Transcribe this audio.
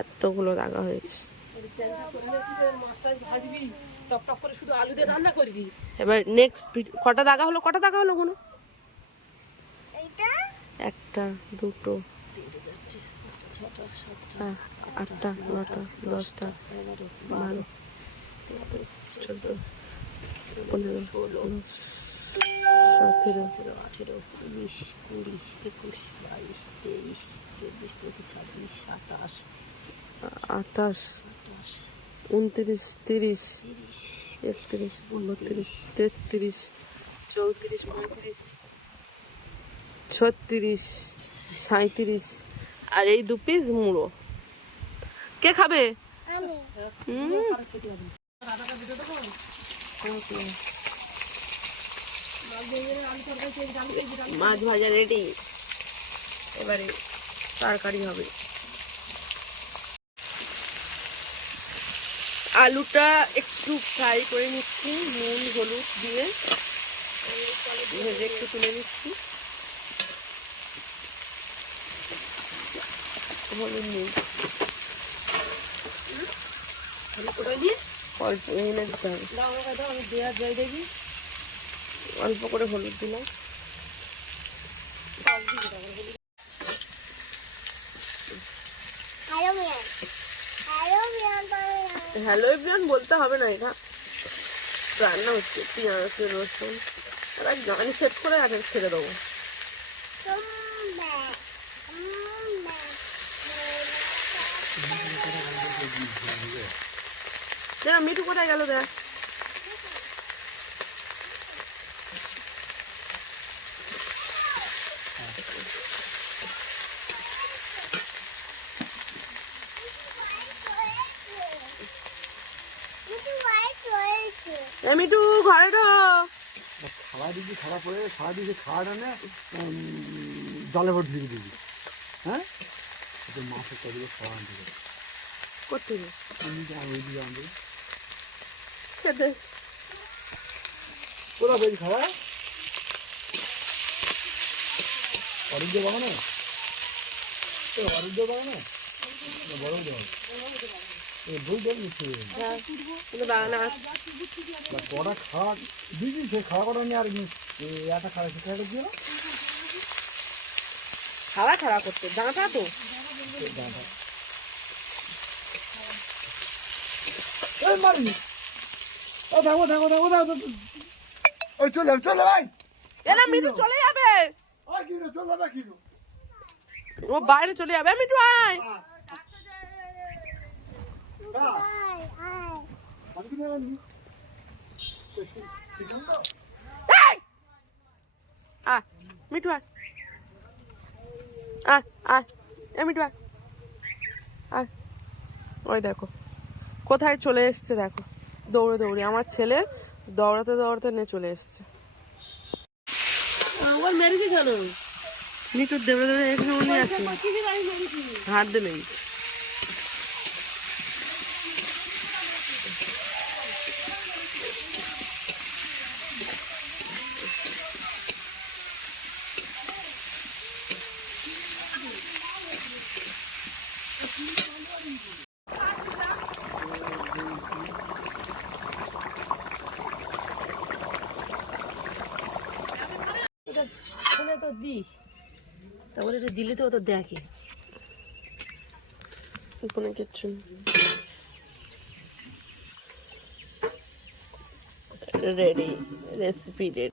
এতগুলো দাগা হয়েছে। এবার নেক্সট কটা দাগা হলো কোনো? একটা, দুটো, 8টা, 9টা, 10টা, 12, 14, 15, 16, 17, 18, 19, 20, 21, 22, 23, 24, 25, 26, 27, 28, 29, 30, 31, 32, 33, 34, 35, 36, 37, আর এই 2 পিস মুড়ো। কে খাবে? মাছ ভাজা রেডি, এবারে তরকারি হবে। আলুটা একটু ফ্রাই করে নিচ্ছি নুন হলুদ দিয়ে, ভেজে একটু তুলে নিচ্ছি। হলুদ নুন অল্প এনে দিতে হবে, অল্প করে হলুদ দিলাম। হ্যালো এভরিওয়ান বলতে হবে না, এটা রান্না হচ্ছে। পেঁয়াজ রসুন ওরা গান সেট করে আগে ছেড়ে দেবো। মিঠু কোথায় গেল দেখ? মিঠু ঘরে ঢো। খাওয়া দিবি, খাওয়া পরে খাওয়া দিবি, খাওয়াটা না জলে ভরে ঢুকে দিবি। হ্যাঁ, মাছের তৈরি খাওয়া আনতে হবে কোথায় খেতে কোথা বেশি খাওয়া অরিজ্য পাবো না, অরিজ্য পাবো না, বড় দেওয়া বই দেব নিচ্ছে কটা খাওয়া দিবি, সে খাওয়া কটা নিয়ে আর একটা খাওয়া সে খাওয়াটা দিয়ে খাওয়া ছাড়া করতে দাঁটা তো মারিনি। ও দেখো দেখো দেখো দেখো, ওই চলে চলে ভাই, এরা মিঠু চলে যাবে, আর কি চলে যাবে, কি ও বাইরে চলে যাবে। মিঠু আয়, মিঠু আয়, মিঠু আয়। ওই দেখো কোথায় চলে এসছে, দেখো দৌড়ে দৌড়ে। আমার ছেলে দৌড়াতে দৌড়াতে নিয়ে চলে এসছে। মিঠুর দেবড়ে দেবড়ে এখানে উনি আছে, হাত দিয়ে মেরেছে। তো দিস তাহলে এটা দিলে তো তো দেখে কোনো কিচ্ছু রেডি, রেসিপি রেডি।